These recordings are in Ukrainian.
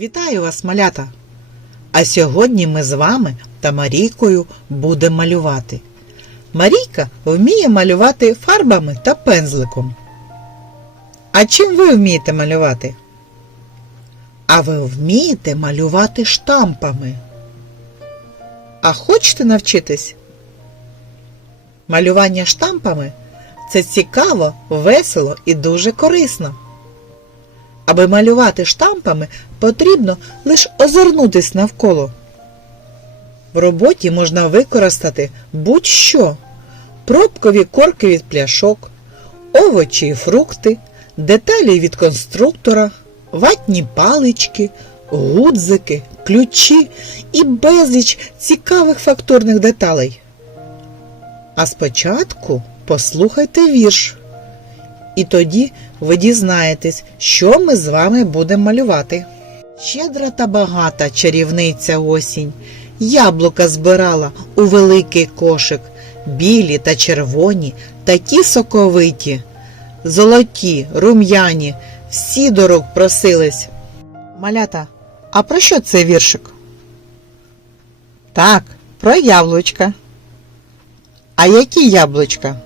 Вітаю вас, малята! А сьогодні ми з вами та Марійкою будемо малювати. Марійка вміє малювати фарбами та пензликом. А чим ви вмієте малювати? А ви вмієте малювати штампами. А хочете навчитись? Малювання штампами це цікаво, весело і дуже корисно. Аби малювати штампами, потрібно лише озирнутись навколо. В роботі можна використати будь-що: пробкові корки від пляшок, овочі і фрукти, деталі від конструктора, ватні палички, гудзики, ключі і безліч цікавих фактурних деталей. А спочатку послухайте вірш. І тоді ви дізнаєтесь, що ми з вами будемо малювати. Щедра та багата чарівниця осінь, яблука збирала у великий кошик, білі та червоні, такі соковиті, золоті, рум'яні, всі до рук просились. Малята, а про що цей віршик? Так, про яблучка. А які яблучка?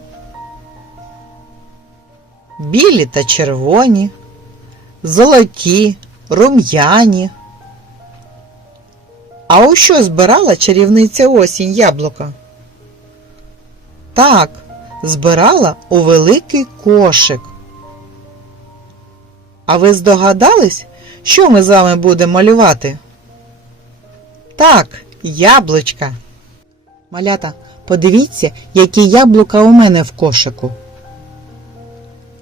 Білі та червоні, золоті, рум'яні. А у що збирала чарівниця осінь яблука? Так, збирала у великий кошик. А ви здогадались, що ми з вами будемо малювати? Так, яблучка. Малята, подивіться, які яблука у мене в кошику.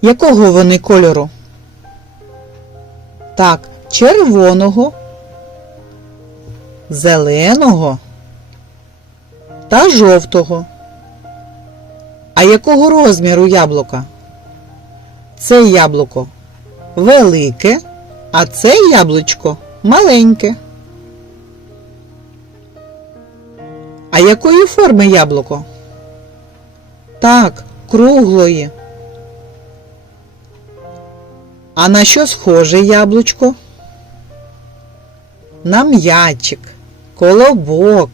Якого вони кольору? Так, червоного, зеленого та жовтого. А якого розміру яблука? Це яблуко велике, а це яблучко маленьке. А якої форми яблуко? Так, круглої. А на що схоже яблучко? На м'ячик, колобок.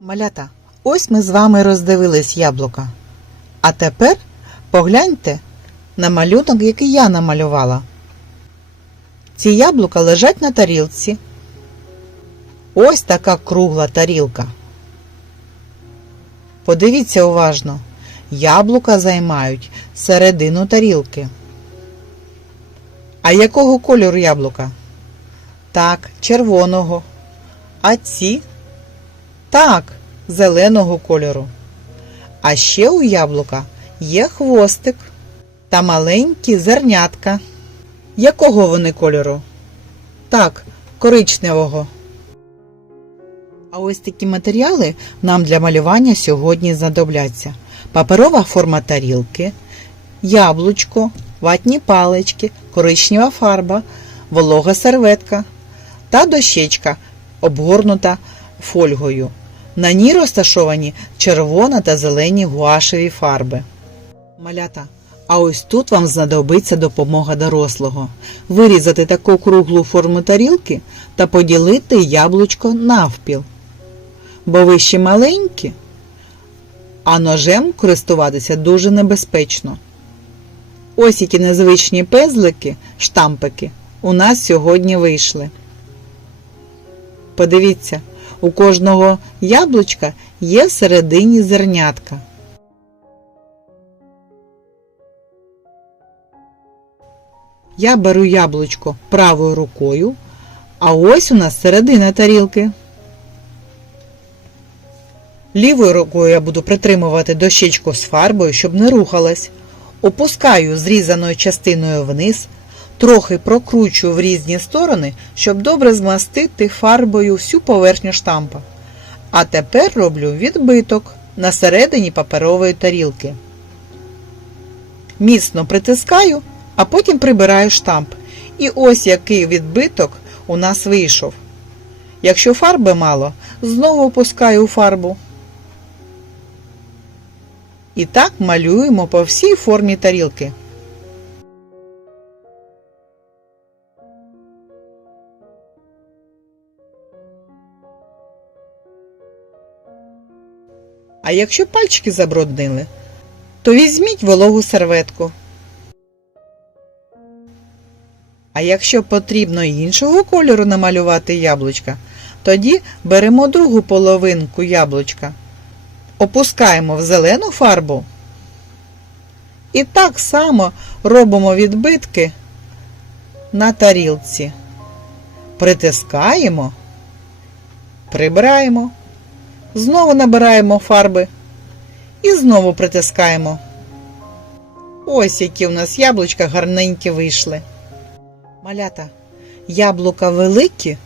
Малята, ось ми з вами роздивились яблука. А тепер погляньте на малюнок, який я намалювала. Ці яблука лежать на тарілці. Ось така кругла тарілка. Подивіться уважно. Яблука займають середину тарілки. А якого кольору яблука? Так, червоного. А ці? Так, зеленого кольору. А ще у яблука є хвостик та маленькі зернятка. Якого вони кольору? Так, коричневого. А ось такі матеріали нам для малювання сьогодні знадобляться. Паперова форма тарілки, яблучко, ватні палички, коричнева фарба, волога серветка та дощечка, обгорнута фольгою. На ній розташовані червона та зелені гуашеві фарби. Малята, а ось тут вам знадобиться допомога дорослого. Вирізати таку круглу форму тарілки та поділити яблучко навпіл. Бо ви ще маленькі, а ножем користуватися дуже небезпечно. Ось які незвичні пезлики, штампики у нас сьогодні вийшли. Подивіться, у кожного яблучка є всередині зернятка. Я беру яблучко правою рукою, а ось у нас середина тарілки. Лівою рукою я буду притримувати дощечку з фарбою, щоб не рухалась. Опускаю зрізаною частиною вниз, трохи прокручую в різні сторони, щоб добре змастити фарбою всю поверхню штампа. А тепер роблю відбиток на середині паперової тарілки. Міцно притискаю, а потім прибираю штамп. І ось який відбиток у нас вийшов. Якщо фарби мало, знову опускаю фарбу. І так малюємо по всій формі тарілки. А якщо пальчики забруднили, то візьміть вологу серветку. А якщо потрібно іншого кольору намалювати яблучка, тоді беремо другу половинку яблучка опускаємо в зелену фарбу. І так само робимо відбитки на тарілці. Притискаємо, прибираємо, знову набираємо фарби і знову притискаємо. Ось які у нас яблучка гарненькі вийшли. Малята, яблука великі,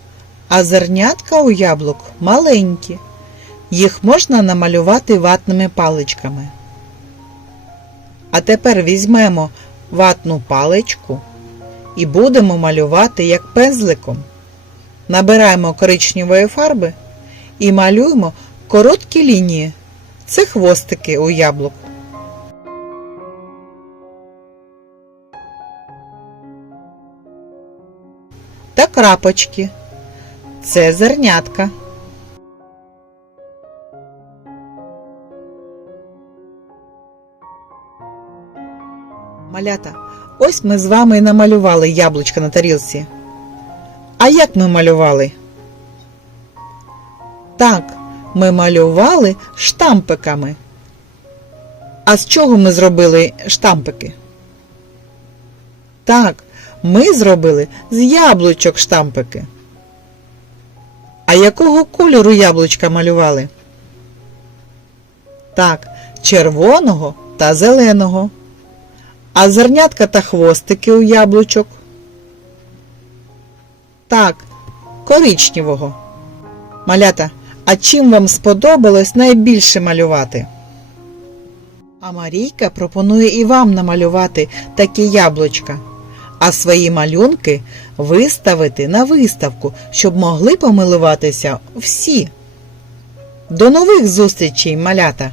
а зернятка у яблук маленькі. Їх можна намалювати ватними паличками. А тепер візьмемо ватну паличку і будемо малювати як пензликом. Набираємо коричневої фарби і малюємо короткі лінії. Це хвостики у яблук. Та крапочки. Це зернятка. Малята, ось ми з вами і намалювали яблучка на тарілці. А як ми малювали? Так, ми малювали штампиками. А з чого ми зробили штампики? Так, ми зробили з яблучок штампики. А якого кольору яблучка малювали? Так, червоного та зеленого. А зернятка та хвостики у яблучок? Так, коричневого. Малята, а чим вам сподобалось найбільше малювати? А Марійка пропонує і вам намалювати такі яблучка, а свої малюнки виставити на виставку, щоб могли помилуватися всі. До нових зустрічей, малята!